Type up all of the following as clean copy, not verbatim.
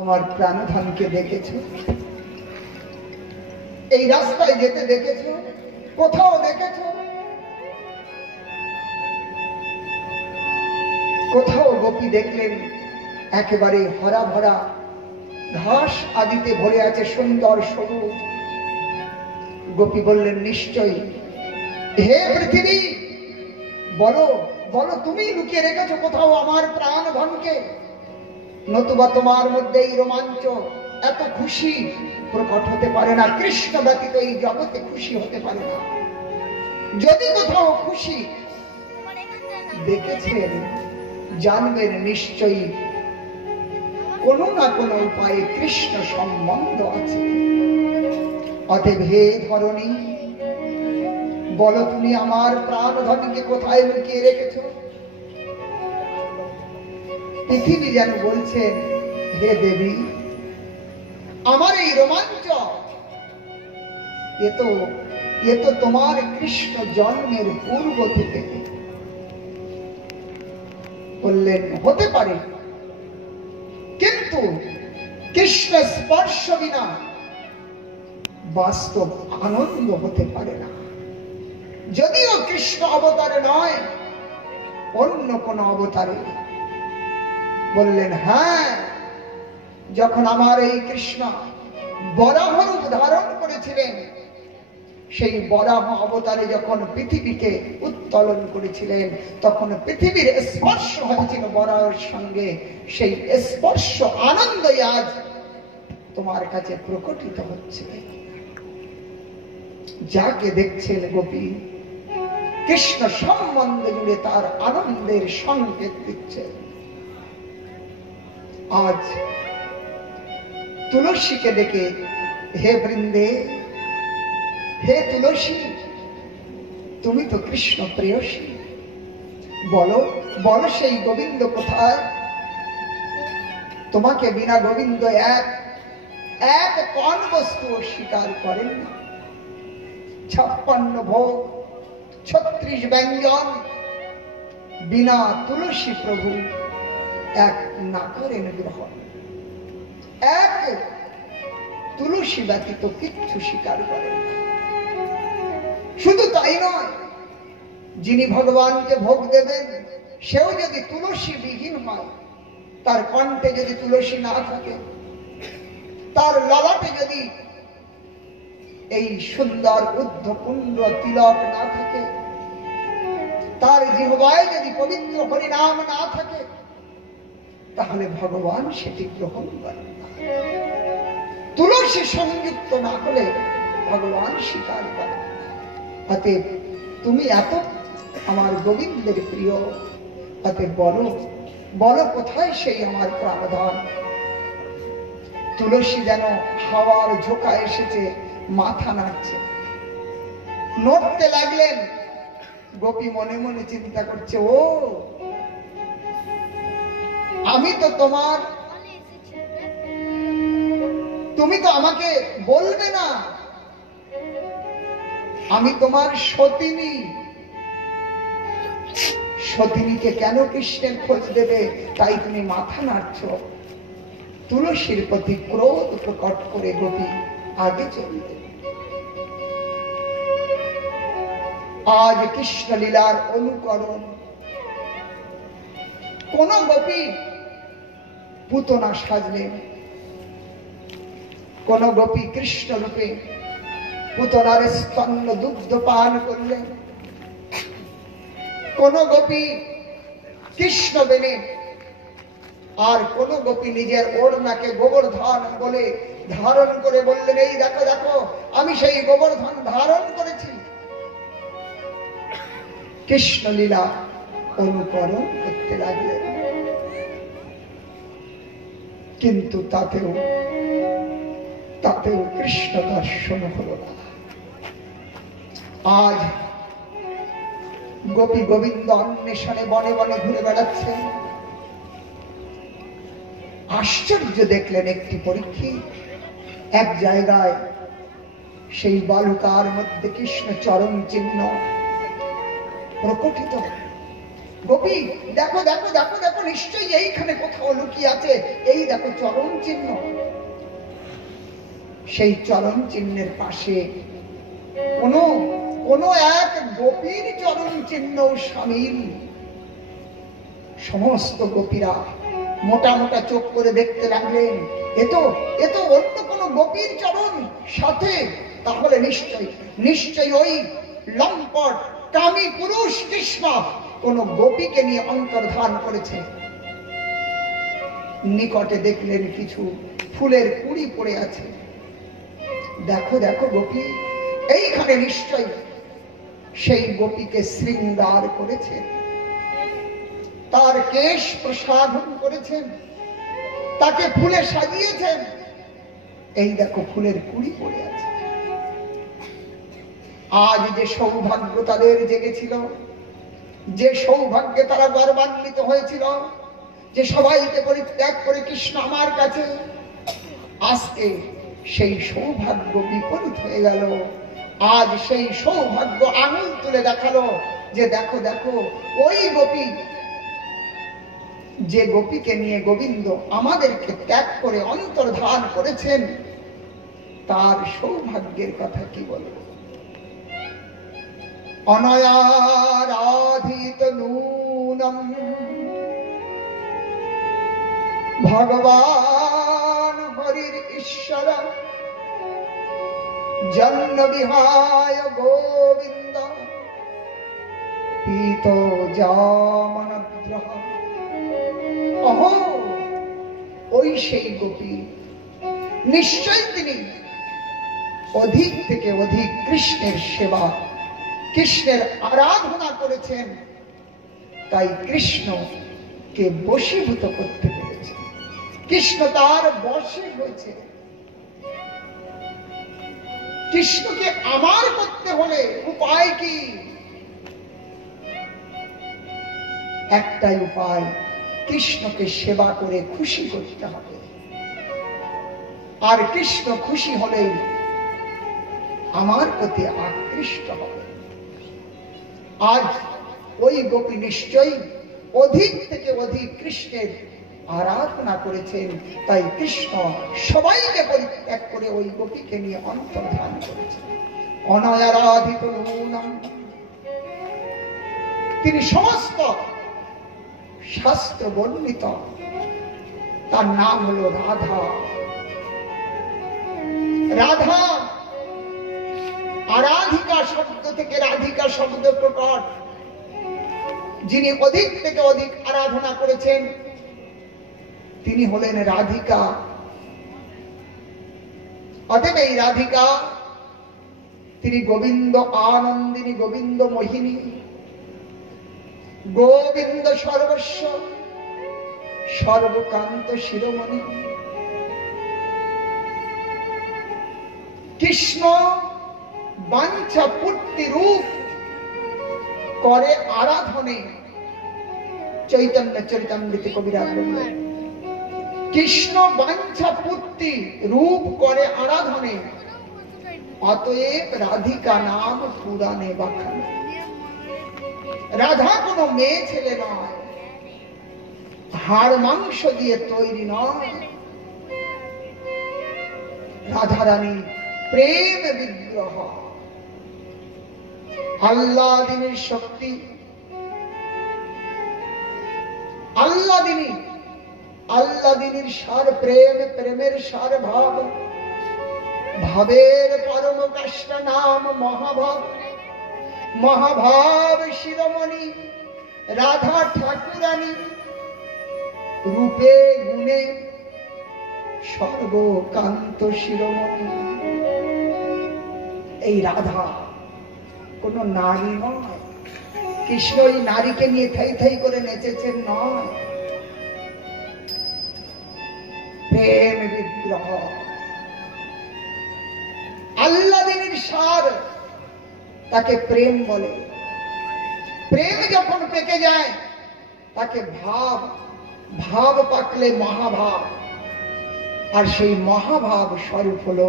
আমার প্রাণধনকে দেখেছো? এই রাস্তায় যেতে দেখেছো? কোথাও দেখেছো? কোথাও গোপী দেখলেন একেবারে হরা ভরা ঘাস আদিতে ভরে আছে, সুন্দর সবুজ। গোপী বললেন, নিশ্চয়ই। হে পৃথিবী, বলো বলো, তুমি লুকিয়ে রেখেছো কোথাও আমার প্রাণধনকে? নতুবা তোমার মধ্যে এই রোমাঞ্চ, এত খুশি প্রকট হতে পারে না। কৃষ্ণ ব্যতীত এই জগতে খুশি হতে পারে না। যদি কোথাও খুশি দেখেছেন, জানবেন নিশ্চয়ই কোনো না কোনো উপায়ে কৃষ্ণ সম্বন্ধ আছে। অতএব হে ধরণী, বলো তুমি আমার প্রাণধনকে কোথায় লুকিয়ে রেখেছো? পৃথিবী যেন বলছেন, হে দেবী, আমার এই রোমাঞ্চ এ তো তোমার কৃষ্ণ জন্মের পূর্ব থেকে। বললেন, হতে পারে, কিন্তু কৃষ্ণ স্পর্শ বিনা বাস্তব আনন্দ হতে পারে না। যদিও কৃষ্ণ অবতারে নয়, অন্য কোন অবতারে। বললেন, হ্যাঁ, যখন আমার এই কৃষ্ণ বরাহ রূপ ধারণ করেছিলেন, সেই বরাহ অবতারে যখন পৃথিবীকে উত্তোলন করেছিলেন, তখন পৃথিবীর স্পর্শ হয়েছিল বরাহের সঙ্গে। সেই স্পর্শ আনন্দই আজ তোমার কাছে প্রকটিত হচ্ছে। যাকে দেখছেন গোপী, কৃষ্ণ সম্বন্ধে জুড়ে তার আনন্দের সংকেত দিচ্ছে। আজ তুলসীকে ডেকে, হে বৃন্দে, হে তুলসী, তুমি তো কৃষ্ণ প্রেয়সী, বলো বলো সেই গোবিন্দ কোথায়? তোমাকে বিনা গোবিন্দ এক কোন বস্তু স্বীকার করেন না। 56 ভোগ 36 ব্যঞ্জন বিনা তুলসী প্রভু এক না করেন গ্রহণ। এক তুলসী ব্যতীত কিচ্ছু স্বীকার করেন না। শুধু তাই নয়, যিনি ভগবানকে ভোগ দেবেন, সেও যদি তুলসী বিহীন হয়, তার কণ্ঠে যদি তুলসী না থাকে, তার ললাটে যদি এই সুন্দর ঊর্ধ্বপুণ্ড তিলক না থাকে, তার জিহ্বায় যদি পবিত্র হরিনাম না থাকে, তাহলে ভগবান সেটি গ্রহণ করেন না। তুলসী সংযুক্ত না হলে ভগবান স্বীকার করেন না। অতএব তুমি এত আমার গোবিন্দের প্রিয়, অতএব বলো বলো কোথায় সেই আমার প্রাণধন? তুলসী যেন হাওয়ার ঝোঁকা এসেছে, মাথা নাড়ছে, নড়তে লাগলেন। গোপী মনে মনে চিন্তা করছে, ও আমি তো তোমার, তুমি তো আমাকে বলবে না, আমি তোমার সতিনী। সতিনীকে কেন কৃষ্ণের খোঁজ দেবে? তাই তুমি মাথা নাড়ছ। তুলসীর প্রতি ক্রোধ প্রকট করে গোপী আগে চলবে। আজ কৃষ্ণ লীলার অনুকরণ। কোন গোপী পুতনা সাজলেন, কোন গোপী কৃষ্ণ রূপে পুতনার স্তন্য দুগ্ধ পান করলেন, কোন গোপী কৃষ্ণ বেনে, আর কোন গোপী নিজের ওড়নাকে গোবর্ধন বলে ধারণ করে বললেন, এই দেখো দেখো, আমি সেই গোবর্ধন ধারণ করেছি। কৃষ্ণ লীলা অনুকরণ করতে লাগলেন, কিন্তু তাতেও কৃষ্ণ দর্শন হল না। আজ গোপী গোবিন্দ অন্বেষণে বনে বনে ঘুরে বেড়াচ্ছে। আশ্চর্য দেখলেন একটি পরীক্ষিত, এক জায়গায় সেই বালুকার মধ্যে কৃষ্ণ চরণ চিহ্ন প্রকটিত। গোপী দেখো দেখো দেখো দেখো, নিশ্চয়ই এইখানে কোথাও লুকিয়ে আছে, এই দেখো চরণ চিহ্ন। সেই চরণ চিহ্নের পাশে কোন এক গোপীর চরণ চিহ্ন সামিল। সমস্ত গোপীরা মোটা মোটা চোখ করে দেখতে লাগলেন, এ তো অন্য কোন গোপীর চরণ সাথে, তাহলে নিশ্চয়ই ওই লম্পট কামী পুরুষ কৃষ্ণ কোন গোপীকে নিয়ে অন্তর্ধান করেছে। নিকটে দেখলেন কিছু ফুলের কুড়ি পড়ে আছে। দেখো দেখো গোপী, এইখানে নিশ্চয়ই সেই গোপীকে শৃঙ্গার করেছেন, তার কেশ প্রসাধন করেছেন, তাকে ফুলে সাজিয়েছেন। এই দেখো ফুলের কুড়ি পড়ে আছে। আজ যে সৌভাগ্য তাদের জেগেছিল, যে সৌভাগ্যে তারা গর্বান্বিত হয়েছিল, যে সবাইকে পরিত্যাগ করে কৃষ্ণ আমার কাছে, আজকে সেই সৌভাগ্য বিপরীত হয়ে গেল। আজ সেই সৌভাগ্য আঙুল তুলে দেখালো যে দেখো দেখো, ওই গোপী, যে গোপীকে নিয়ে গোবিন্দ আমাদেরকে ত্যাগ করে অন্তর্ধান করেছেন, তার সৌভাগ্যের কথা কি বলবো। অনয়ারাধিত নূনম ভগবান হরির ঈশ্বর জন্ম বিহায় গোবিন্দ পীত জামনদ্রহ। অহো, ওই সেই গোপী, নিশ্চয় তিনি অধিক থেকে অধিক কৃষ্ণের সেবা, কৃষ্ণের আরাধনা করেছেন, তাই কৃষ্ণকে বশীভূত করতে পেরেছে, কৃষ্ণ তার বশে হয়েছে। কৃষ্ণকে আমার করতে হলে উপায় কি? একটাই উপায়, কৃষ্ণকে সেবা করে খুশি করতে হবে। আর কৃষ্ণ খুশি হলেই আমার প্রতি আকৃষ্ট হবে। আজ ওই গোপী নিশ্চয়ই অধিক থেকে অধিক কৃষ্ণের আরাধনা করেছেন, তাই কৃষ্ণ সবাইকে পরিত্যাগ করে ওই গোপীকে নিয়ে অন্তর্ধান করেছেন। অনারাধিত নূনম, তিনি সমস্ত শাস্ত্র বর্ণিত, তার নাম হলো রাধা। রাধা আরাধিকা শব্দ থেকে রাধিকা শব্দ প্রকট। যিনি অধিক থেকে অধিক আরাধনা করেছেন তিনি হলেন রাধিকা। অতএব এই রাধিকা তিনি গোবিন্দ আনন্দিনী, গোবিন্দ মোহিনী, গোবিন্দ সর্বস্ব, সর্বকান্ত শিরোমণি। কৃষ্ণ বাঞ্ছা পূর্তি রূপ করে আরাধনে। চৈতন্য চরিতামৃতে কবিরাজ বললেন, কৃষ্ণ বাঞ্ছা পূর্তি রূপ করে আরাধনে, অতএব রাধিকা নাম পুরাণে বাখানে। রাধা কোনো মেয়ে ছেলে নয়, হাড় মাংস দিয়ে তৈরি নয়। রাধারানী প্রেম বিগ্রহ, আল্লাদিনীর শক্তি, আল্লাদিনীর সার প্রেম, প্রেমের সার ভাব, ভাবের পরম কৃষ্ণ নাম মহাভাব। মহাভাব শিরোমণি রাধা ঠাকুরানী, রূপে গুণে সর্বকান্ত শিরোমণি। এই রাধা কোন নারী নয়, কৃষ্ণ এই নারীকে নিয়ে থাই থাই করে নেচেছেন নয়। প্রেম বিগ্রহ, আল্লাদিনীর সার, তাকে প্রেম বলে। প্রেম যখন পেকে যায় তাকে ভাব, ভাব পাকলে মহাভাব, আর সেই মহাভাব স্বরূপ হলো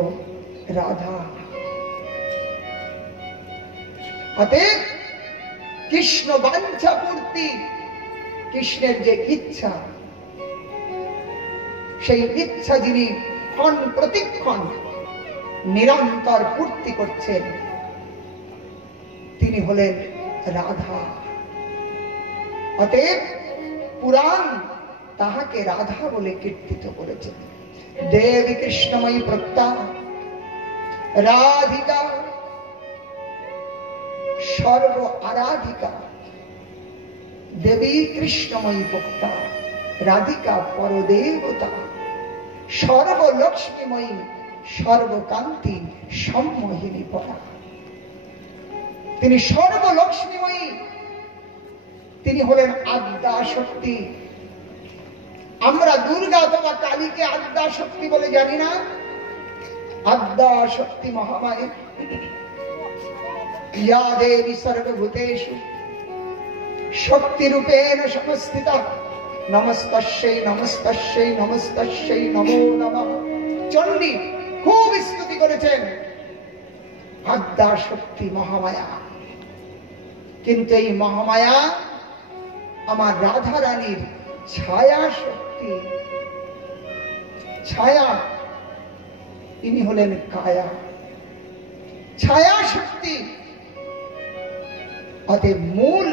রাধা। অতএব কৃষ্ণ বাঞ্ছা পূর্তি কৃষ্ণের যে ইচ্ছা, সেই ইচ্ছা যিনি ক্ষণ প্রতিক্ষণ নিরন্তর পূর্তি করছেন, তিনি হলেন রাধা। অতএব পুরাণ তাহাকে রাধা বলে কীর্তিত করেছে। দেবী কৃষ্ণময়ী প্রত্যা রাধিকা সর্ব আরাধিকা, দেবী কৃষ্ণময়ী প্রত্যা রাধিকা পরদেবতা, সর্বলক্ষ্মীময়ী সর্বকান্তি সম্মোহিনী পরা। তিনি সর্বলক্ষ্মীময়ী, তিনি হলেন আদ্যা শক্তি। আমরা দুর্গা অথবা কালীকে আদ্যা শক্তি বলে জানি না, আদ্যা শক্তি মহামায়া। ইয়া দেবী সর্বভূতেষু শক্তিরূপেণ সংস্থিতা, নমস্তস্যৈ নমস্তস্যৈ নমস্তস্যৈ নমো নমঃ। চণ্ডী খুব স্তুতি করেছেন আদ্যা শক্তি মহামায়া। কিন্তু এই মহামায়া আমার রাধা রানীর ছায়া শক্তি, ছায়া। তিনি হলেন কায়া, ছায়া শক্তি। অতএব মূল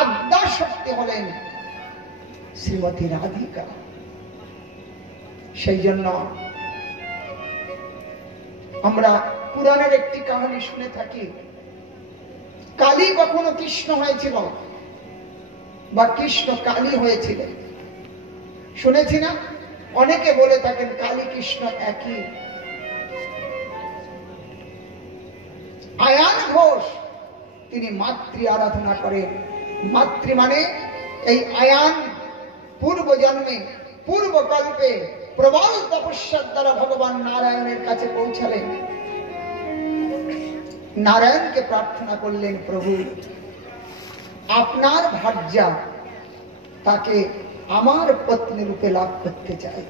আদ্যা শক্তি হলেন শ্রীমতী রাধিকা। সেই জন্য আমরা পুরাণের একটি কাহিনী শুনে থাকি, কালী কখনো কৃষ্ণ হয়েছিল বা কৃষ্ণ কালী হয়েছিলেন, শুনেছি না? অনেকে বলে থাকেন কালী কৃষ্ণ একই। আয়ান ঘোষ তিনি মাতৃ আরাধনা করেন। মাতৃ মানে এই আয়ান পূর্ব জন্মে পূর্বকল্পে প্রবল তপস্যার দ্বারা ভগবান নারায়ণের কাছে পৌঁছালেন। নারায়ণকে প্রার্থনা করলেন, প্রভু আপনার ভার্যা, তাকে আমার পত্নী রূপে লাভ করতে চাই।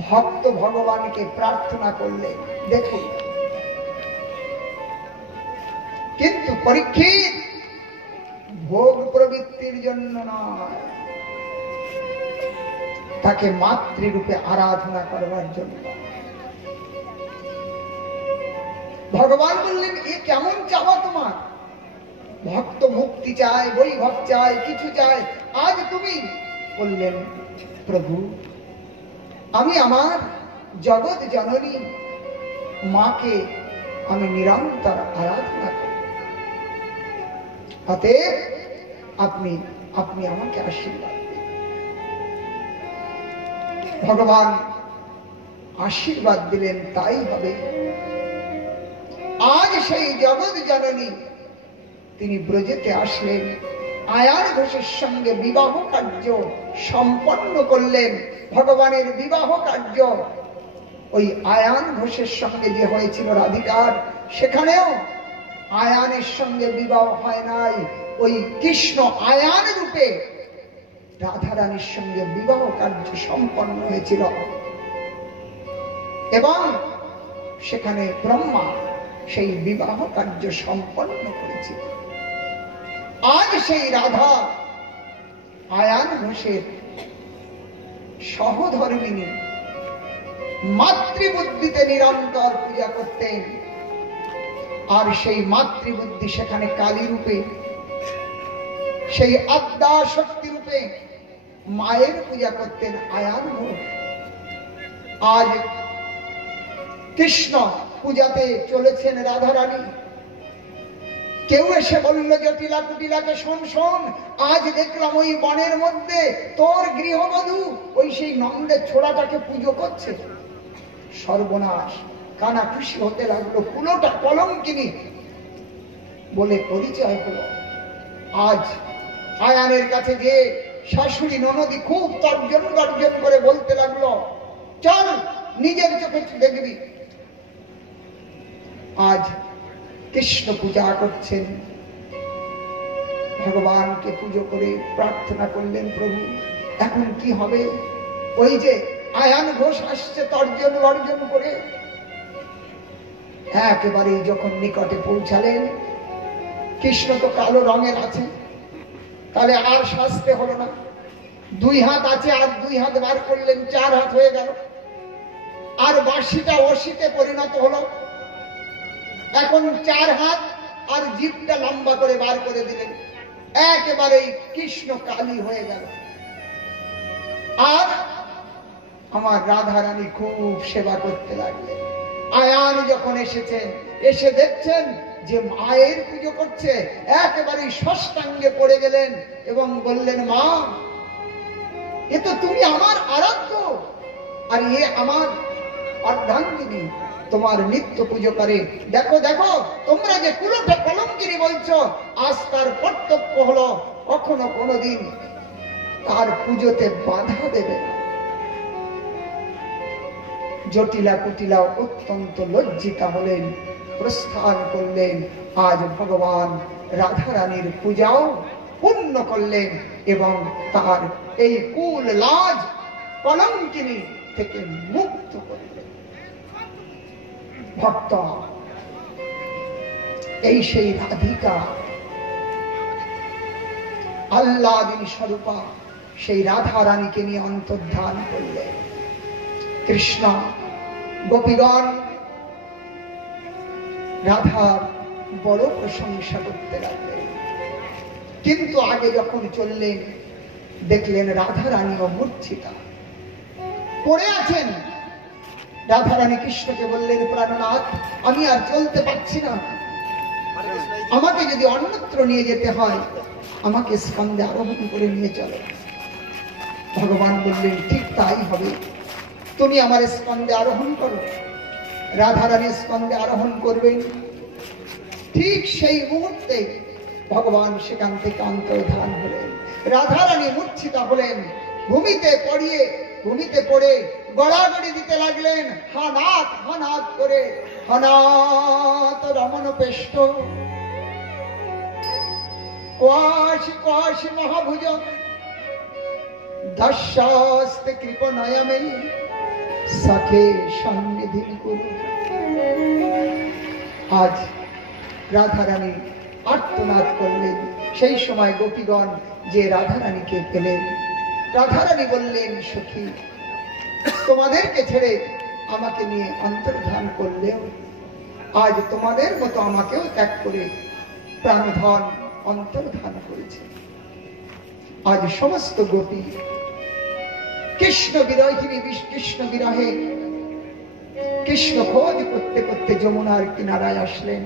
ভক্ত ভগবানকে প্রার্থনা করলেন, দেখুন। কিন্তু পরীক্ষিত ভোগ প্রবৃত্তির জন্য নয়, তাকে মাতৃরূপে আরাধনা করবার জন্য। ভগবান বললেন, এ কেমন চাওয়া তোমার? ভক্ত মুক্তি চায়, বৈভব চায়, কিছু চায়, আজ তুমি বললেন, প্রভু আমি আমার জগৎ জননী মাকে আমি নিরন্তর আরাধনা করি, অতএব আপনি আপনি আমাকে আশীর্বাদ দিন। ভগবান আশীর্বাদ দিলেন, তাই হবে। আজ সেই জগৎ জননী তিনি ব্রজেতে আসলেন, আয়ান ঘোষের সঙ্গে বিবাহ কার্য সম্পন্ন করলেন। ভগবানের বিবাহ কার্য ওই আয়ান ঘোষের সঙ্গে যে হয়েছিল রাধিকার, সেখানেও আয়ানের সঙ্গে বিবাহ হয় নাই, ওই কৃষ্ণ আয়ান রূপে রাধারানীর সঙ্গে বিবাহ কার্য সম্পন্ন হয়েছিল। এবং সেখানে ব্রহ্মা সেই বিবাহ কার্য সম্পন্ন করেছিল। আজ সেই রাধা আয়ান ঘোষের সহধর্মিনী, মাতৃবুদ্ধিতে নিরন্তর পূজা করতেন। আর সেই মাতৃবুদ্ধি সেখানে কালী রূপে, সেই আদ্যা শক্তি রূপে মায়ের পূজা করতেন আয়ান ঘোষ। আজ কৃষ্ণ পূজাতে চলেছেন রাধারানী। কেউ এসে বলল, জটিলা কুটিলাকে শোন শোন, আজ দেখলাম ওই বনের মধ্যে তোর গৃহবধূ ওই সেই নন্দের ছোড়াটাকে পুজো করছে। সর্বনাশ, কানা খুশি হতে লাগলো, কুলোটা কলঙ্কিনী বলে পরিচয় হলো। আজ আয়ানের কাছে গিয়ে শাশুড়ি ননদি খুব তর্জন গর্জন করে বলতে লাগলো, চল নিজের চোখে দেখবি। আজ কৃষ্ণ পূজা করছেন, ভগবানকে পুজো করে প্রার্থনা করলেন, প্রভু এখন কি হবে? ওই যে আয়ান ঘোষ আসছে তর্জন গর্জন করে। একেবারে যখন নিকটে পৌঁছালেন, কৃষ্ণ তো কালো রঙের আছে, তাহলে আর শাস্তে হলো না। 2 হাত আছে, আর 2 হাত বার করলেন, 4 হাত হয়ে গেল। আর বাঁশিটা অশিতে পরিণত হলো। এখন 4 হাত, আর জিভটা লম্বা করে বার করে দিলেন, একেবারেই কৃষ্ণ কালী হয়ে গেল। আর আমার রাধা রানী খুব সেবা করতে লাগলেন। আয়ান যখন এসেছেন, এসে দেখছেন যে মায়ের পুজো করছে, একেবারে ষষ্ঠাঙ্গে পড়ে গেলেন এবং বললেন, মা, এ তো তুমি আমার আরাধ্য, আর এ আমার অর্ধাঙ্গিনী, তোমার নিত্য পুজো করে। দেখো দেখো, তোমরা যে কুলটা কলঙ্কিনী বলছো, আজ তার প্রত্যক্ষ হলো, কখনো কোনোদিন তার পুজোতে বাধা দেবে না। জটিলা কুটিলা অত্যন্ত লজ্জিতা হলেন, প্রস্থান করলেন। আজ ভগবান রাধা রানীর পূজাও পূর্ণ করলেন এবং তার এই কুল লাজ কলঙ্কিনী থেকে মুক্ত করলেন। ভক্ত, এই সেই রাধিকা, আহ্লাদিনী স্বরূপা, সেই রাধা রানীকে নিয়ে অন্তর্ধান করলেন। কৃষ্ণ গোপীগণ রাধার বড় প্রশংসা করতে লাগলেন। কিন্তু আগে যখন চললেন, দেখলেন রাধা রানীও মূর্ছিতা পড়ে আছেন। রাধা রানী কৃষ্ণকে বললেন, প্রাণনাথ, আমি আর চলতে পারছি না, আমাকে যদি অন্যত্র নিয়ে যেতে হয়, আমাকে স্কন্ধে আরোহণ করে নিয়ে চলো। ভগবান বললেন, ঠিক তাই হবে, তুমি আমার স্কন্ধে আরোহণ করো। রাধা রানী স্কন্ধে আরোহণ করবেন। ঠিক সেই মুহূর্তে ভগবান সেখান থেকে অন্তর্ধান হলেন। রাধা রানী মূর্ছিতা হলেন, ভূমিতে পড়ে গড়াগড়ি দিতে লাগলেন, হানাত হানাত করে, হানাত রমণ পেষ্ট, কোয়াশি কোয়াশি মহাভুজ, দশাস্তে কৃপণয়মে সখে সন্নিধি করু। আজ রাধা রানী আর্তনাদ করলেন। সেই সময় গোপীগণ যে রাধা রানীকে পেলেন, রাধা রানী বললেন, সখী, তোমাদেরকে ছেড়ে আমাকে নিয়ে অন্তর্ধান করলেও আজ তোমাদের মতো আমাকেও ত্যাগ করে প্রাণধন অন্তর্ধান করেছে। আজ সমস্ত গোপী কৃষ্ণ বিরহিনী, কৃষ্ণ বিরহে কৃষ্ণ খোঁজ করতে করতে যমুনার কিনারায় আসলেন।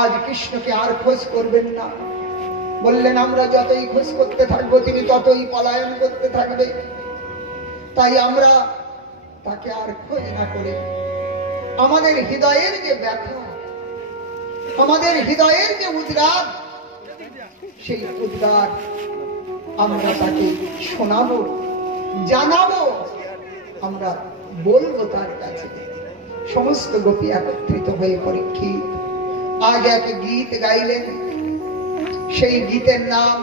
আজ কৃষ্ণকে আর খোঁজ করবেন না, বললেন, আমরা যতই খোঁজ করতে থাকবো তিনি ততই পলায়ন করতে থাকবে, তাই আমরা তাকে আর খোঁজ না করে আমাদের হৃদয়ের যে ব্যথা, আমাদের হৃদয়ের যে উদ্গার, সেই উদ্গার আমরা তাকে শোনাবো, জানাবো, আমরা বলবো তার কাছে। সমস্ত গোপী একত্রিত হয়ে পরীক্ষিত আজ এক গীত গাইলেন। সেই গীতের নাম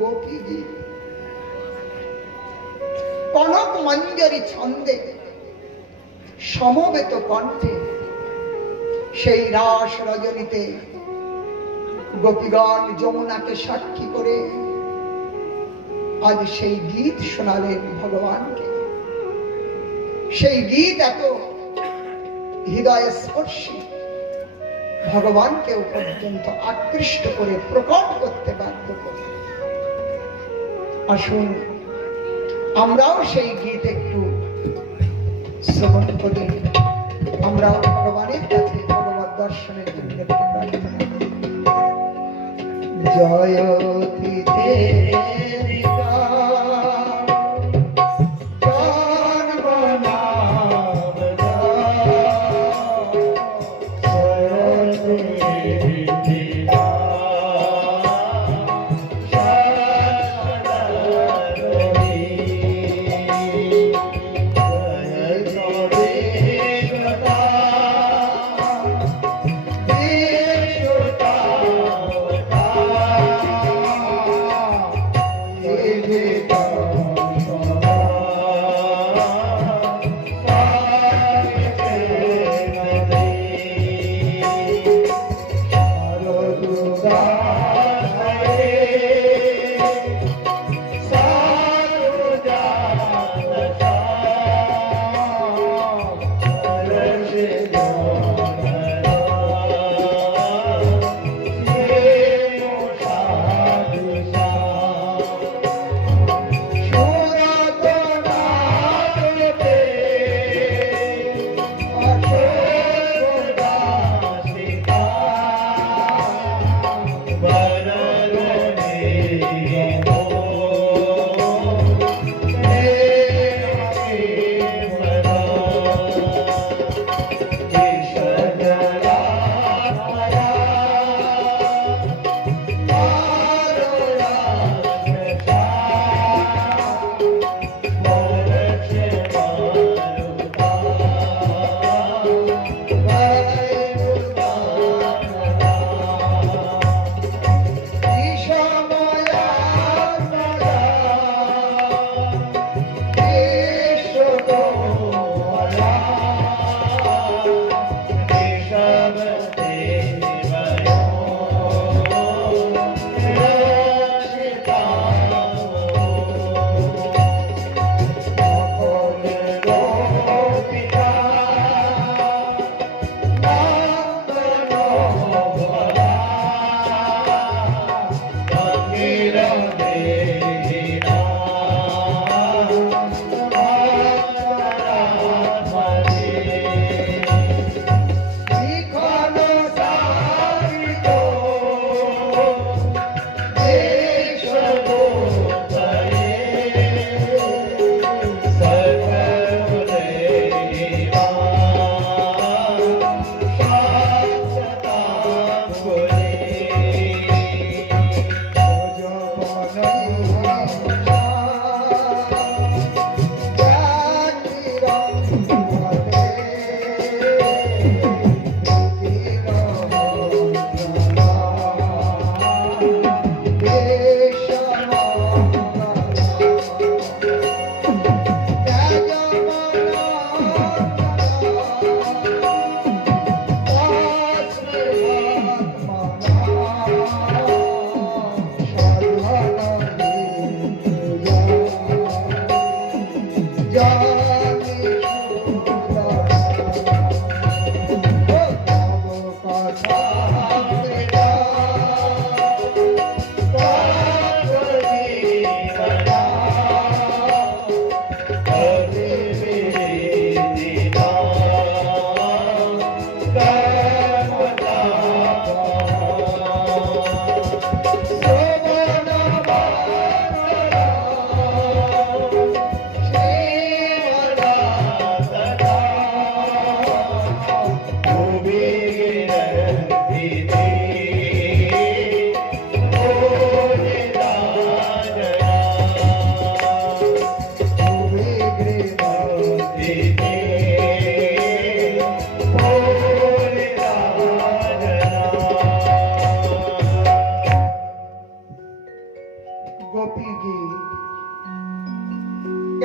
গোপী গীত। কনক মঞ্জরি ছন্দে সমবেত কণ্ঠে সেই রাস রজনীতে গোপীগণ যমুনাকে সাক্ষী করে আজ সেই গীত শোনালেন ভগবানকে। সেই গীত এত হৃদয় স্পর্শী, ভগবানকেও পর্যন্ত আকৃষ্ট করে প্রকট করতে বাধ্য করে। আসুন আমরাও সেই গীত একটু শ্রবণ করি, আমরাও ভগবানের কাছে ভগবত দর্শনের জন্য প্রার্থনা করি। জয়তি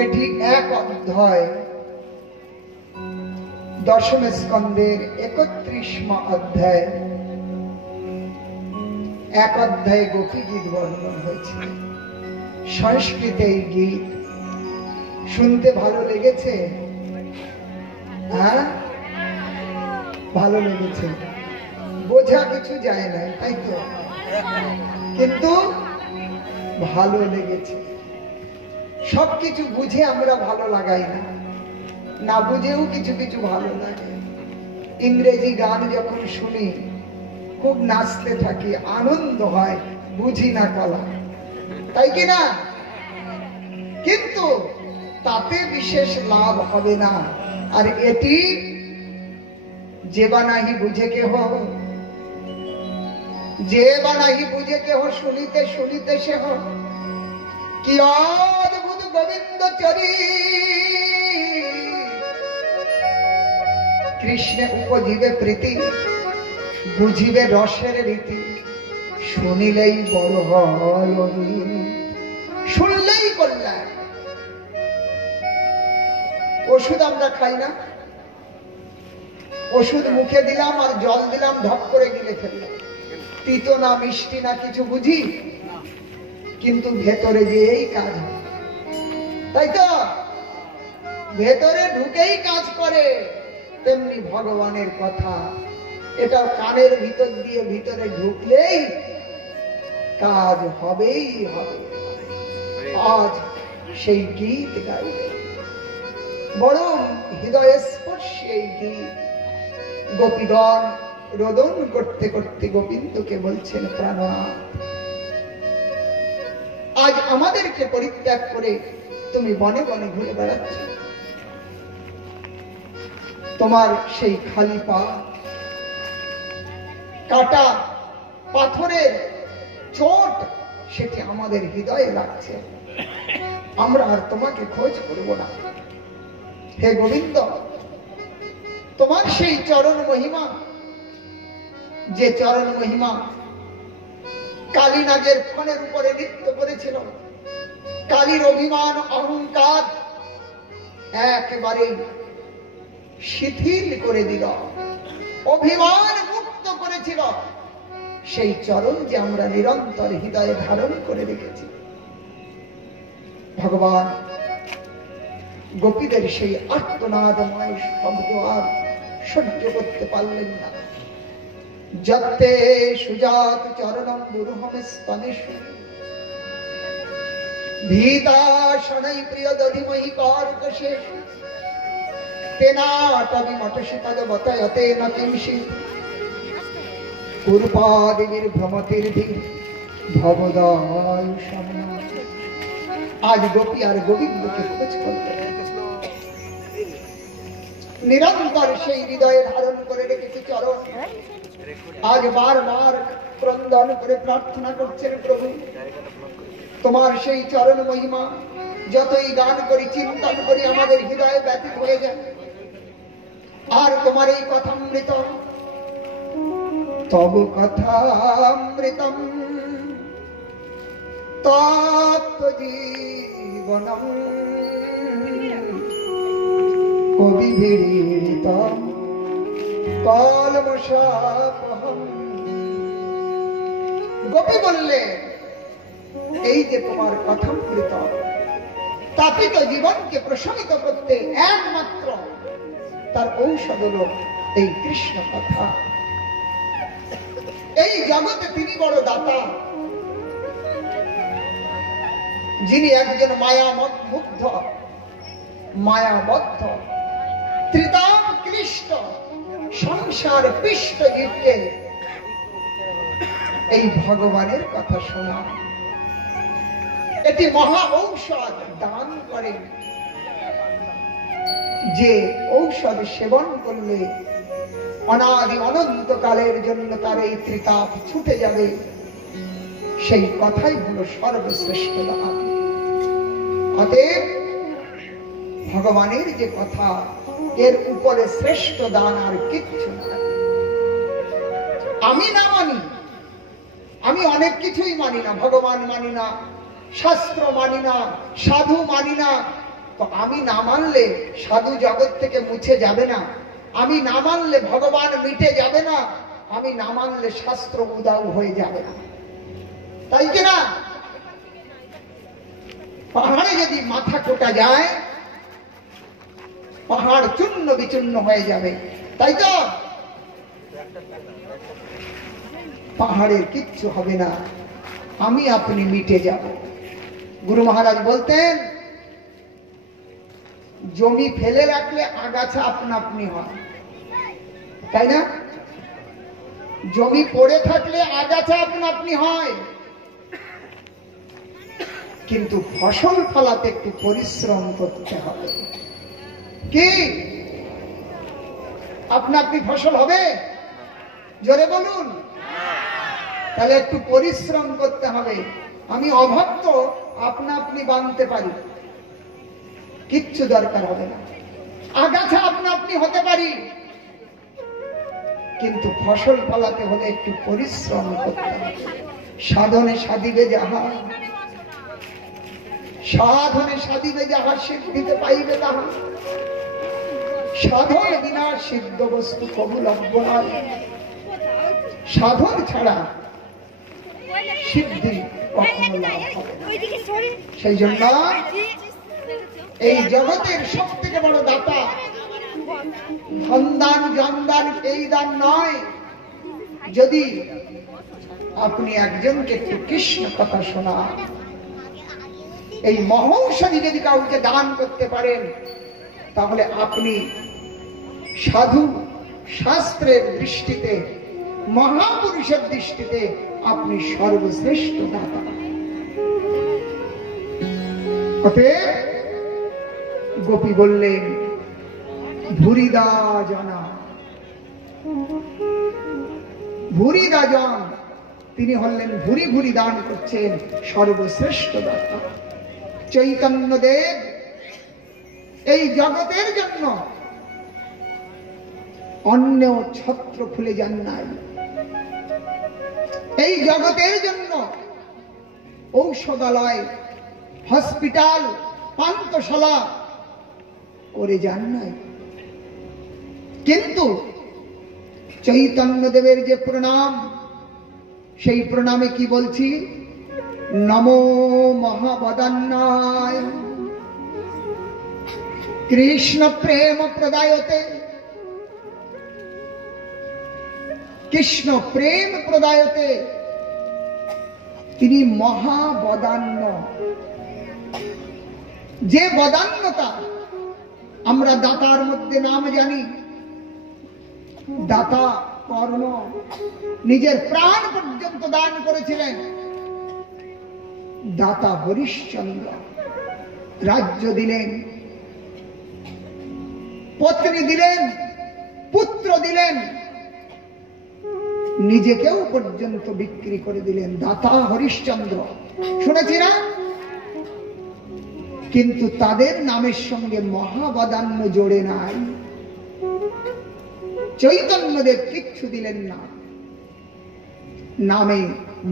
এটি এক অধ্যায়, দশম স্কন্ধের 31 অধ্যায়। এক অধ্যায়ে গোপী গীত বর্ণন হয়েছে। সংস্কৃতে এই গীত শুনতে ভালো লেগেছে? হ্যাঁ, ভালো লেগেছে। বোঝা কিছু যায় না, তাই তো, কিন্তু ভালো লেগেছে। সবকিছু বুঝে আমরা ভালো লাগাই না, না বুঝেও কিছু কিছু ভালো লাগে। ইংরেজি গান যখন শুনি খুব নাচতে থাকি, আনন্দ হয়, বুঝি না কলা, তাই কি না? কিন্তু তাতে বিশেষ লাভ হবে না। আর এটি যে বা নাহি বুঝে কেহ, যে বা নাহি বুঝে কেহ, শুনিতে শুনিতে সেহ কি অদ্ভুত গোবিন্দ চরি কৃষ্ণে উপজীবে প্রীতি, বুঝিবে রসের রীতি, শুনিলেই বড় হয়, শুনলেই কল্যাণ। ওষুধ আমরা খাই না, ওষুধ মুখে দিলাম আর জল দিলাম, ঢপ করে গিলে ফেললাম, তিতো না মিষ্টি না কিছু বুঝি, কিন্তু ভেতরে যে এই কাজ হয়, তাই তো, ভেতরে ঢুকেই কাজ করে। তেমনি ভগবানের কথা, এটা কানের ভিতর দিয়ে ভিতরে ঢুকলেই কাজ হবেই হবে। আজ সেই গীত গাইবে, বড় হৃদয় স্পর্শী এই গীত। গোপীগণ রোদন করতে করতে গোবিন্দকে বলছেন, প্রাণনাথ, আজ আমাদেরকে পরিত্যাগ করে তুমি বনে বনে ঘুরে বেড়াচ্ছ। তোমার সেই খালি পা, কাটা পাথরের চোট, সেটি আমাদের হৃদয়ে লাগছে। আমরা আর তোমাকে খোঁজ করব না। হে গোবিন্দ, তোমার সেই চরণ মহিমা, যে চরণ মহিমা কালীনাগের ফণের উপরে নৃত্য করেছিল, কালীর অভিমান অহংকার একেবারে শিথিল করে দিল, অভিমান মুক্ত করেছিল। সেই চরণ যে আমরা নিরন্তর হৃদয়ে ধারণ করে রেখেছি। ভগবান গোপীদের সেই আর্তনাদময় শব্দ আর সহ্য করতে পারলেন না। যত্তে সুজাত চরণম বুরুহম স্তনেষু ভীতা শনৈ প্রিয় দধিমহি কারকশেষ তেনাটবি মটসি তদ বতয়তে ন কিংসি কুরুপাদিনীর ভ্রমতির ধীর ভবদয় সামনা। আজ গোপী আর গোবিন্দকে খোঁজ করতে নিরন্তর সেই হৃদয়ে ধারণ করে রেখেছে চরণ। আজ বারবার ক্রন্দন করে প্রার্থনা করছেন, প্রভু তোমার সেই চরণ মহিমা যতই গান করি, চিন্তন করি, আমাদের হৃদয়ে ব্যতীত হয়ে যায়। আর তোমার এই কথামৃতম, তব কথামৃতম তপ্ত জীবনম কবিভিড়িতম কলমশাপহম। গোপী বললে, এই যে তোমার কথামৃত, তাপিত জীবনকে প্রশমিত করতে একমাত্র তার ঔষধ হল এই কৃষ্ণ কথা। এই জগতে তিনি বড় দাতা, যিনি একজন মায়ামুগ্ধ মায়াবদ্ধ ত্রিতাম ক্লিষ্ট সংসার পিষ্ট জীবকে এই ভগবানের কথা শোনা, এটি মহা ঔষধ দান করেন। যে ঔষধ সেবন করলে অনাদি অনন্ত কালের জন্য তার এই ত্রিতাপ ছুটে যাবে, সেই কথাই হলো সর্বশ্রেষ্ঠ দান। অতএব ভগবানের যে কথা, এর উপরে শ্রেষ্ঠ দান আর কিচ্ছু না। আমি না মানি, আমি অনেক কিছুই মানি না, ভগবান মানি না, শাস্ত্র মানি না, সাধু মানি না, তো আমি না মানলে সাধু জগৎ থেকে মুছে যাবে না, আমি না মানলে ভগবান মিটে যাবে না, আমি না মানলে শাস্ত্র উদাও হয়ে যাবে না, তাই কিনা? পাহাড়ে যদি মাথা কোটা যায় পাহাড় চূর্ণ বিচূর্ণ হয়ে যাবে, তাই তো? পাহাড়ের কিচ্ছু হবে না, আমি আপনি মিটে যাব। গুরু মহারাজ বলতেন জমি ফেলে রাখলে আগাছা আপনা আপনি হয়, তাই না? জমি পড়ে থাকলে আগাছা আপনা আপনি হয়, কিন্তু ফসল ফলাতে একটু পরিশ্রম করতে হবে। কি আপনা আপনি ফসল হবে? জোরে বলুন। তাহলে একটু পরিশ্রম করতে হবে। আমি অভক্ত আপনা আপনি বানতে পারি, কিচ্ছু দরকার হবে না। আগাছা আপনা আপনি হতে পারি, কিন্তু ফসল ফলাতে হলে একটু পরিশ্রম করতে হবে। সাধনে সাধিবে যাহা, সাধনে সাধিবে যাহা, সিদ্ধিতে পাইবে তাহা। সাধন বিনা সিদ্ধ বস্তু কবু লভ্য নয়। সাধন ছাড়া সিদ্ধি কখনো লাভ হবে না। সেই জন্য এই জগতের সব থেকে বড় দাতা ধন দান জন দান এই দান নয়। যদি আপনি একজনকে একটু কৃষ্ণ কথা শোনা, এই মহৌষধি যদি কাউকে দান করতে পারেন, তাহলে আপনি সাধু শাস্ত্রের দৃষ্টিতে, মহাপুরুষের দৃষ্টিতে আপনি সর্বশ্রেষ্ঠ দাতা। অতএব গোপী বললেন ভুরিদা জনা, ভুরিদা জন, তিনি হলেন ভুরি ভুরি দান করছেন, সর্বশ্রেষ্ঠ দাতা। চৈতন্যদেব এই জগতের জন্য অন্য ছত্র খুলে যান নাই, এই জগতের জন্য ঔষধালয়, হসপিটাল, পান্থশালা করে যান নাই। কিন্তু চৈতন্যদেবের যে প্রণাম, সেই প্রণামে কি বলছি? নমো মহাবদান্নায় কৃষ্ণ প্রেম প্রদায়তে। কৃষ্ণ প্রেম প্রদায়তে, তিনি মহাবদান্য। যে বদান্যতা আমরা দাতার মধ্যে নাম জানি, দাতা কর্ণ, নিজের প্রাণ পর্যন্ত দান করেছিলেন। দাতা হরিশ্চন্দ্র রাজ্য দিলেন, পত্নী দিলেন, পুত্র দিলেন, নিজেকেও পর্যন্ত বিক্রি করে দিলেন। দাতা হরিশ্চন্দ্র শুনেছি না? কিন্তু তাদের নামের সঙ্গে মহাবদান্য জোড়ে নাই। চৈতন্যদেব কিচ্ছু দিলেন না, নামে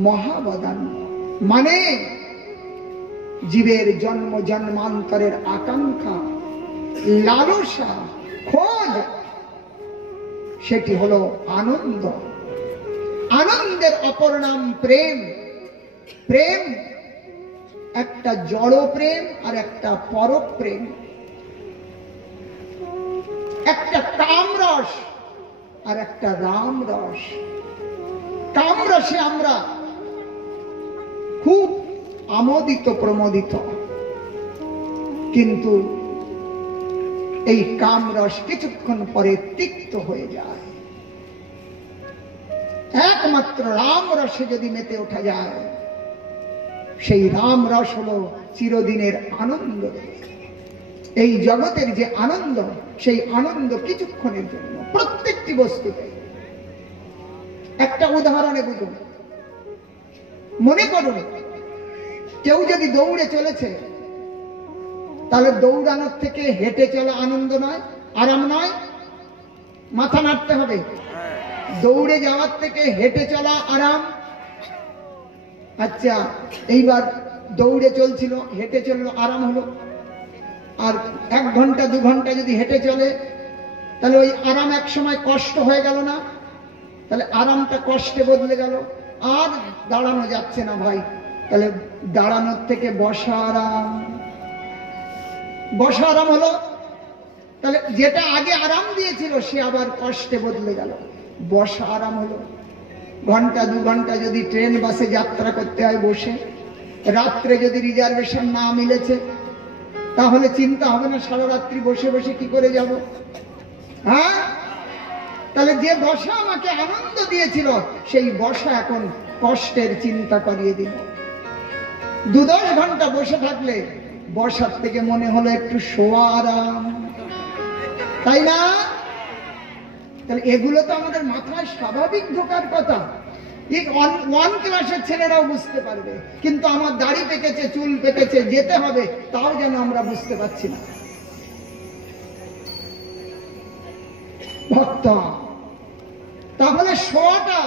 মহাবদান্য, মানে জীবের জন্ম জন্মান্তরের আকাঙ্ক্ষা, লালসা, খোঁজ, সেটি হলো আনন্দ। আনন্দের অপর নাম প্রেম। প্রেম একটা জড় প্রেম আর একটা পরম প্রেম, একটা কামরস আর একটা রামরস। কামরসে আমরা খুব আমোদিত প্রমোদিত, কিন্তু এই কামরস কিছুক্ষণ পরে তিক্ত হয়ে যায়। একমাত্র রাম রসে যদি মেতে ওঠা যায়, সেই রাম রস হলো চিরদিনের আনন্দ। এই জগতের যে আনন্দ, সেই আনন্দ কিছুক্ষণের জন্য, প্রত্যেকটি বস্তুতে। একটা উদাহরণে বুঝুন। মনে করুন কেউ যদি দৌড়ে চলেছে, তাহলে দৌড়ানোর থেকে হেঁটে চলা আনন্দ নয়, আরাম নয়? মাথা নাড়তে হবে। দৌড়ে যাওয়ার থেকে হেঁটে চলা আরাম। আচ্ছা, এইবার দৌড়ে চলছিল, হেঁটে চললো, আরাম হলো? আর 1 ঘন্টা 2 ঘন্টা যদি হেঁটে চলে, তাহলে ওই আরাম এক সময় কষ্ট হয়ে গেল না? তাহলে আরামটা কষ্টে বদলে গেল, আর দাঁড়ানো যাচ্ছে না ভাই, তাহলে দাঁড়ানোর থেকে বসা আরাম, বসা আরাম হলো। তাহলে যেটা আগে আরাম দিয়েছিল সে আবার কষ্টে বদলে গেল, বসা আরাম হলো। ঘন্টা 2 ঘন্টা যদি ট্রেন বাসে যাত্রা করতে হয় বসে, রাত্রে যদি রিজার্ভেশন না মিলেছে, তাহলে চিন্তা হবে না সারা রাত্রি বসে বসে কি করে যাব? হ্যাঁ, তাহলে যে বসা আমাকে আনন্দ দিয়েছিল সেই বসা এখন কষ্টের চিন্তা করিয়ে দিল। 2-10 ঘন্টা বসে থাকলে বসার থেকে মনে হলো একটু শোয়া আরাম, তাই না? তাহলে এগুলো তো আমাদের মাথায় স্বাভাবিক ঢোকার কথা, এই 1 ক্লাসের ছেলেরাও বুঝতে পারবে, কিন্তু আমার দাড়ি পেকেছে, চুল পেকেছে, যেতে হবে, তাও যেন আমরা বুঝতে পারছি না। ভক্ত, তাহলে শোয়াটা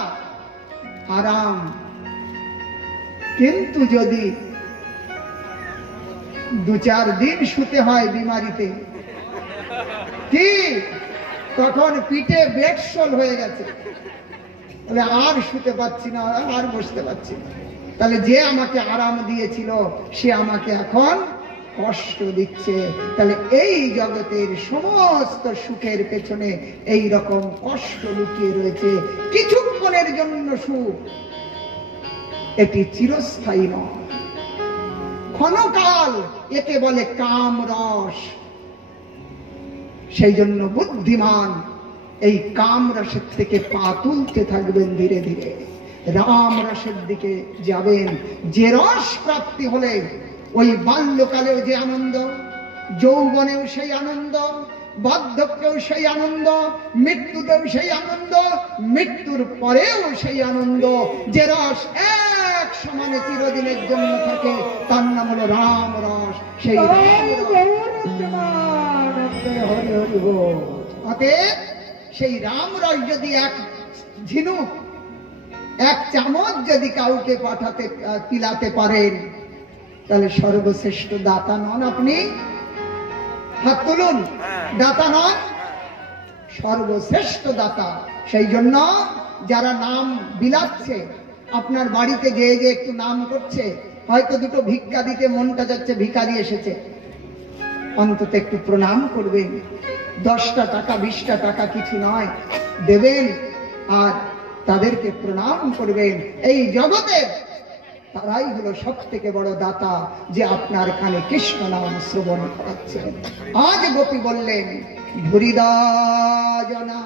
আরাম, কিন্তু যদি 2-4 দিন শুতে হয় বিমারিতে, কি তখন পিঠে বেডশোল হয়ে গেছে, তাহলে আর শুতে পাচ্ছি না, আর বসতে পাচ্ছি না। তাহলে যে আমাকে আরাম দিয়েছিল সে আমাকে এখন কষ্ট দিচ্ছে। তাহলে এই জগতের সমস্ত সুখের পেছনে এই রকম কষ্ট লুকিয়ে রয়েছে। কিছুক্ষণের জন্য সুখ, এটি চিরস্থায়ী নয়, ক্ষণকাল, একে বলে কাম রস। সেই জন্য বুদ্ধিমান এই কাম রসের থেকে পা তুলতে থাকবেন, ধীরে ধীরে রাম রসের দিকে যাবেন। যে রস প্রাপ্তি হলে ওই বাল্যকালেও যে আনন্দ, যৌবনেও সেই আনন্দ, বার্ধক্যেও সেই আনন্দ, মৃত্যুতেও সেই আনন্দ, মৃত্যুর পরেও সেই আনন্দ। যে রস এক সমানে চিরদিনের জন্য থাকে তার নাম হলো রাম রস। সেই সেই রাম রস যদি 1 ঝিনুক, 1 চামচ যদি কাউকে পাঠাতে পিলাতে পারেন, তাহলে সর্বশ্রেষ্ঠ দাতা নন আপনি? হাত তুলুন, দাতা নন? সর্বশ্রেষ্ঠ দাতা। সেই জন্য যারা নাম বিলাচ্ছে, আপনার বাড়িতে যে যে একটু নাম করছে, হয়তো 2টো ভিক্ষা দিতে মনটা যাচ্ছে, ভিখারি এসেছে, অন্তত একটু প্রণাম করবেন। 10টা টাকা 20টা টাকা কিছু নয়, দেবেন আর তাদেরকে প্রণাম করবেন। এই জগতে তারাই হলো সব থেকে বড় দাতা, যে আপনার কানে কৃষ্ণ নাম শ্রবণ করাচ্ছেন। আজ গোপী বললেন ভুরিদাজনা,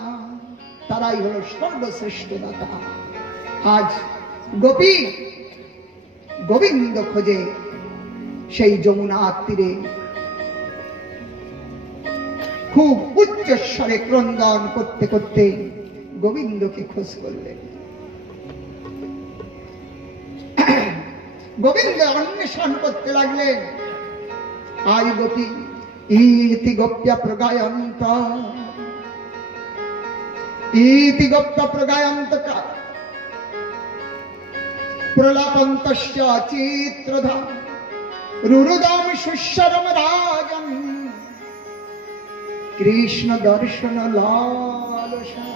তারাই হলো সর্বশ্রেষ্ঠ দাতা। আজ গোপী গোবিন্দ খোঁজে সেই যমুনার তীরে, খুব উচ্চস্বরে ক্রন্দন করতে করতে গোবিন্দকে খোঁজ করলেন। গোবিন্দ অন্বেষণ করতে লাগলেন। আজ গোপী ইতি গোপ্য প্রগায়ন্ত, ইতি গোপ্য প্রগায়ন্ত প্রলাপন্তস্য চিত্রধা রুরুদাম সুস্বরম রাজন কৃষ্ণ দর্শন লালসা।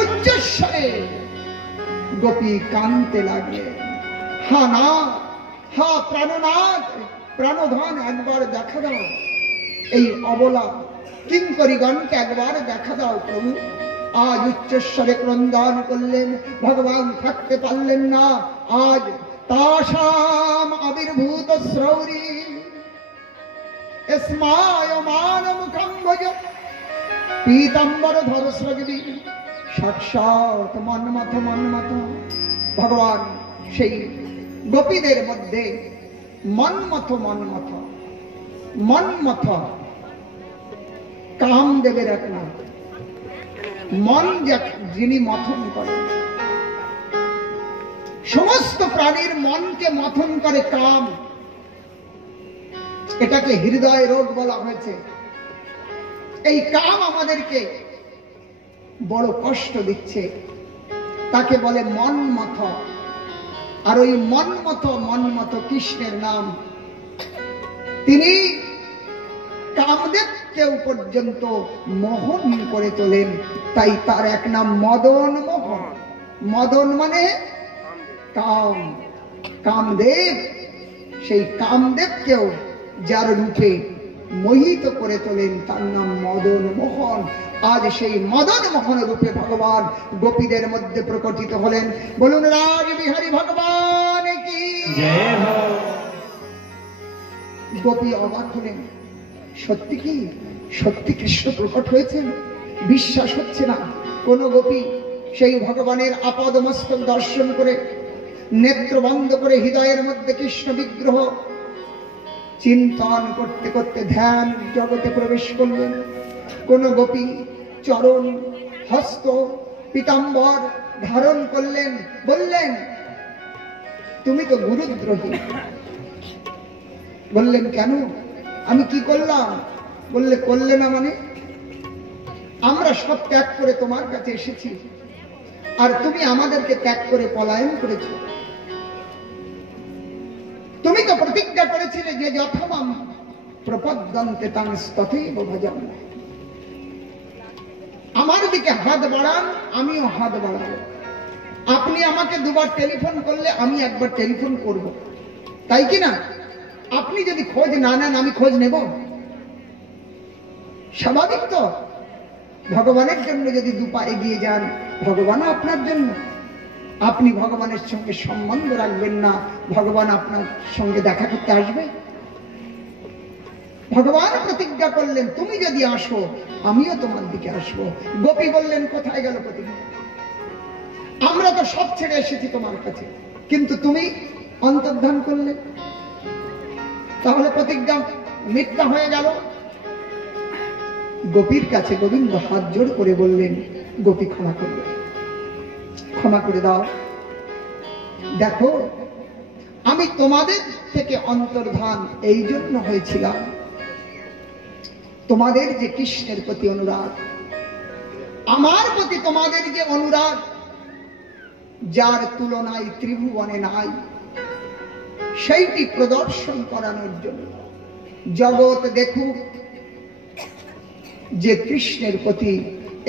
উচ্চস্বরে গোপী কাঁদতে লাগলেন, হা না, হা প্রাণনাথ, প্রাণধন, একবার দেখা দাও, এই অবলা কিঙ্করীগণকে একবার দেখা দাও প্রভু। আজ উচ্চস্বরে ক্রন্দন করলেন, ভগবান থাকতে পারলেন না। আজ তাসাম আবির্ভূত শ্রৌরী স্মায়মান মুখম ভজ পীতাম্বর ধর স্রগবি সাক্ষাৎ মন্মথ মন্মথ। ভগবান সেই গোপীদের মধ্যে মন্মথ মন্মথ মন্মথ কামদেবের এক নাম। মন যিনি মথন করেন, সমস্ত প্রাণীর মনকে মথন করে কাম, এটাকে হৃদয় রোগ বলা হয়েছে। এই কাম আমাদেরকে বড় কষ্ট দিচ্ছে, তাকে বলে মন্মথ। আর ওই মন্মথ মন্মথ কৃষ্ণের নাম। তিনি কামদেবকেও পর্যন্ত মোহন করে তোলেন। তাই তার এক নাম মদন মোহন। মদন মানে কাম, কামদেব। সেই কামদেবকেও যার রূপে মোহিত করে তোলেন তার নাম মদন মোহন। আজ সেই মদন মোহন রূপে ভগবান গোপীদের মধ্যে প্রকটিত হলেন। বলুন রাসবিহারী ভগবান কি জয় হো। গোপী অবাক হলেন, সত্যি কি, সত্যি কৃষ্ণ প্রকট হয়েছেন? বিশ্বাস হচ্ছে না। কোন গোপী সেই ভগবানের আপাদ মস্তক দর্শন করে নেত্র বন্ধ করে হৃদয়ের মধ্যে কৃষ্ণ বিগ্রহ চিন্তন করতে করতে ধ্যান জগতে প্রবেশ করলেন। কোন গোপী চরণ হস্ত পীতাম্বর ধারণ করলেন, বললেন তুমি তো গুরুদ্রোহী। বললেন কেন, আমি কি করলাম? বললে করলে না মানে, আমরা সব ত্যাগ করে তোমার কাছে এসেছি আর তুমি আমাদেরকে ত্যাগ করে পলায়ন করেছ। তুমি তো প্রতিজ্ঞা করেছিলে যে যথামাম প্রপদ্যন্তে তাং তথৈব ভজম। আমার দিকে হাত বাড়ান, আমিও হাত বাড়াবো। আপনি আমাকে দুবার টেলিফোন করলে আমি একবার টেলিফোন করব, তাই কি না? আপনি যদি খোঁজ না নেন আমি খোঁজ নেব, স্বাভাবিক তো। ভগবানের জন্য যদি দুপা এগিয়ে যান, ভগবানও আপনার জন্য। আপনি ভগবানের সঙ্গে সম্বন্ধ রাখবেন না, ভগবান আপনার সঙ্গে দেখা করতে আসবে? ভগবান প্রতিজ্ঞা করলেন তুমি যদি আসো আমিও তোমার দিকে আসবো। গোপী বললেন কোথায় গেল প্রতিজ্ঞা? আমরা তো সব ছেড়ে এসেছি তোমার কাছে, কিন্তু তুমি অন্তর্ধান করলে, তাহলে প্রতিজ্ঞা মিথ্যা হয়ে গেল। গোপীর কাছে গোবিন্দ হাত জোড় করে বললেন, গোপী ক্ষমা করবে, ক্ষমা করে দাও। দেখো আমি তোমাদের থেকে অন্তর্ধান এই জন্য হয়েছিলাম, তোমাদের যে কৃষ্ণের প্রতি অনুরাগ, আমার প্রতি তোমাদের যে অনুরাগ যার তুলনায় ত্রিভুবনে নাই, সেইটি প্রদর্শন করানোর জন্য জগৎ দেখুক যে কৃষ্ণের প্রতি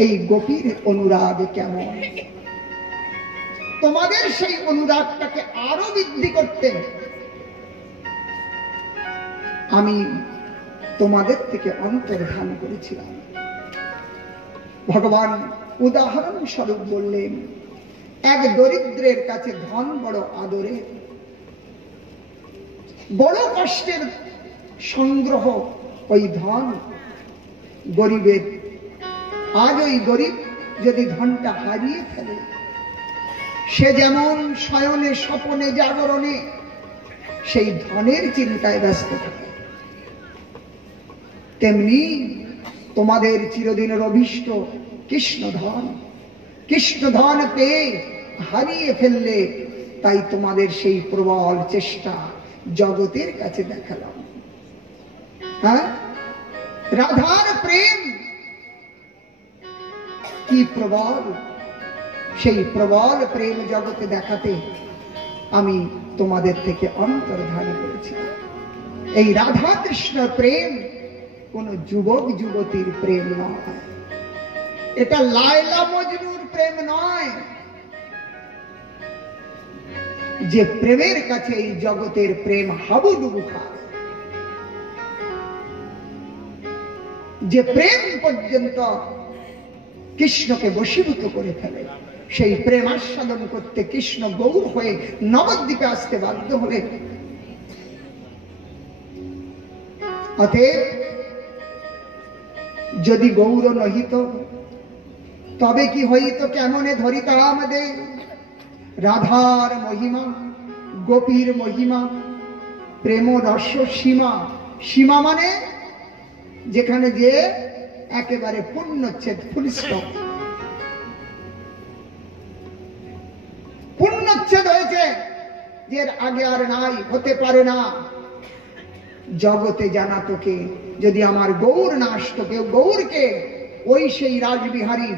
এই গোপীর অনুরাগ কেমন। তোমাদের সেই অনুরাগটাকে আরো বৃদ্ধি করতে আমি তোমাদের থেকে অন্তর্ধান করেছিলাম। ভগবান উদাহরণ স্বরূপ বললেন, এক দরিদ্রের কাছে ধন বড় আদরে, বড় কষ্টের সংগ্রহ ওই ধন গরিবের। আজ ওই গরিব যদি ধনটা হারিয়ে ফেলে, সে যেমন শয়নে স্বপনে জাগরণে সেই ধনের চিন্তায় ব্যস্ত থাকে, তেমনি তোমাদের চিরদিনের অভীষ্ট কৃষ্ণ ধন, কৃষ্ণ ধন পেয়ে হারিয়ে ফেললে, তাই তোমাদের সেই প্রবল চেষ্টা জগতের কাছে দেখালাম। হ্যাঁ, রাধার প্রেম কি প্রবল, সেই প্রবল প্রেম জগতে দেখাতে আমি তোমাদের থেকে অন্তর্ধান করেছি। এই রাধা কৃষ্ণ প্রেম কোন যুবক যুবতীর প্রেম নয়, এটা লায়লা মজনুর প্রেম নয়। যে প্রেমের কাছে এই জগতের প্রেম হাবুডুবু খায়, যে প্রেম পর্যন্ত কৃষ্ণকে বশীভূত করে ফেলে, সেই প্রেম আস্বাদন করতে কৃষ্ণ গৌর হয়ে নবদ্বীপে আসতে বাধ্য হলেন। অতএব যদি গৌর নহিত তবে কি হইত কেমনে ধরিতাম দে। রাধার মহিমা, গোপীর মহিমা, প্রেম রস সীমা। সীমা মানে যেখানে যে একেবারে পূর্ণচ্ছেদ, ফুল স্টপ, পূর্ণচ্ছেদ হয়েছে, যে আগে আর নাই, হতে পারে না। জগতে জানা তোকে, যদি আমার গৌর না আসতো, কেউ গৌরকে ওই সেই রাসবিহারী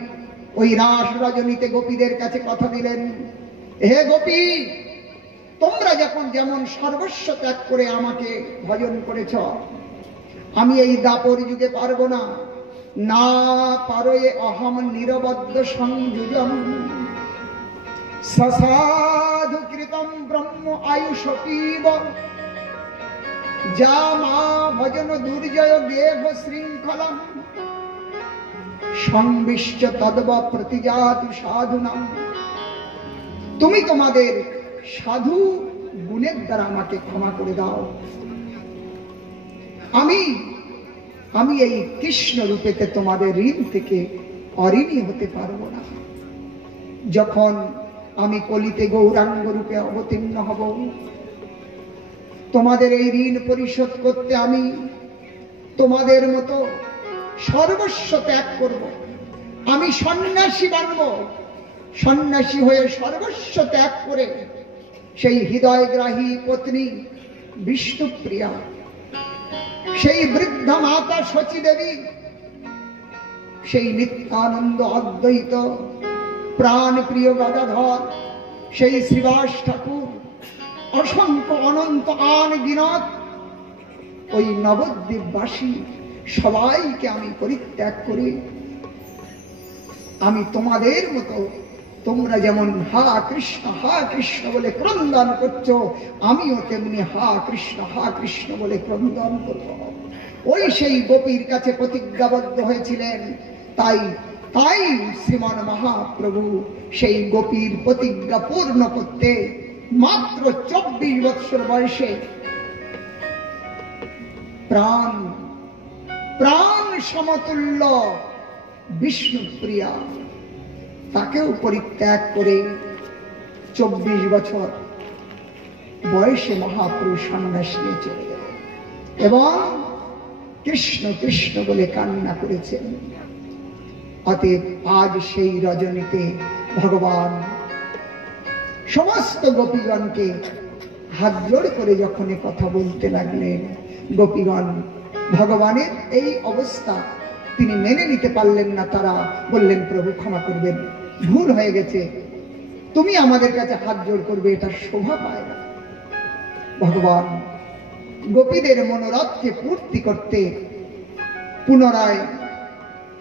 ওই রাস রজনীতে গোপীদের কাছে কথা দিলেন, হে গোপী, তোমরা যখন যেমন সর্বস্ব ত্যাগ করে আমাকে ভজন করেছ, আমি এই দাপর যুগে পারবো না, না পারয়ে অহম নিরবদ্ধ সংযুজম সসাধু কৃতম ব্রহ্ম আয়ুষ পীব যা মা ভজন দুর্জয় দেহ শৃঙ্খলম সংবিশ্চ তদ্ব প্রতিজাতু সাধুনাম। তুমি তোমাদের সাধু গুণের দ্বারা আমাকে ক্ষমা করে দাও। আমি এই কৃষ্ণ রূপেতে তোমাদের ঋণ থেকে অঋণী হতে পারবো না। যখন আমি কলিতে গৌরাঙ্গ রূপে অবতীর্ণ হব, তোমাদের এই ঋণ পরিশোধ করতে আমি তোমাদের মতো সর্বস্ব ত্যাগ করব। আমি সন্ন্যাসী বানব, সন্ন্যাসী হয়ে সর্বস্ব ত্যাগ করে সেই হৃদয়গ্রাহী পত্নী বিষ্ণুপ্রিয়া, সেই বৃদ্ধা মাতা শচী দেবী, সেই নিত্যানন্দ অদ্বৈত প্রাণ প্রিয় গদাধর, সেই শ্রীবাস ঠাকুর, অসংখ্য অনন্ত আন গিনত ওই নবদ্বীপবাসী সবাইকে আমি পরিত্যাগ করি আমি তোমাদের মতো, তোমরা যেমন হা কৃষ্ণ বলে ক্রন্দন করছো, আমিও তেমনি হা কৃষ্ণ বলে ক্রন্দন করব। ওই সেই গোপীর কাছে প্রতিজ্ঞাবদ্ধ হয়েছিলেন, তাই শ্রীমান মহাপ্রভু সেই গোপীর প্রতিজ্ঞা পূর্ণ করতে মাত্র 24 বৎসর বয়সে প্রাণ সমতুল্য বিষ্ণুপ্রিয়া তাকেও পরিত্যাগ করে 24 বছর বয়সে মহাপ্রভু সন্ন্যাস নিয়ে চলে গেলেন এবং কৃষ্ণ বলে কান্না করেছেন। অতএব আজ সেই রজনীতে ভগবান সমস্ত গোপীগণকে হাত জোড় করে যখন কথা বলতে লাগলেন, গোপীগণ ভগবানের এই অবস্থা তিনি মেনে নিতে পারলেন না। তারা বললেন, প্রভু ক্ষমা করবেন, ভুল হয়ে গেছে, তুমি আমাদের কাছে হাত জোড় করবে, এটা শোভা পায় না। ভগবান গোপীদের মনোরথকে পূর্তি করতে পুনরায়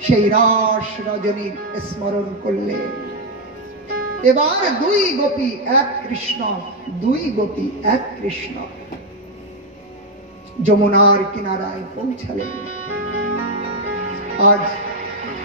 সেই রাস রজনীর স্মরণ করলে। এবার দুই গোপী এক কৃষ্ণ যমুনার কিনারায় পৌঁছালেন। আজ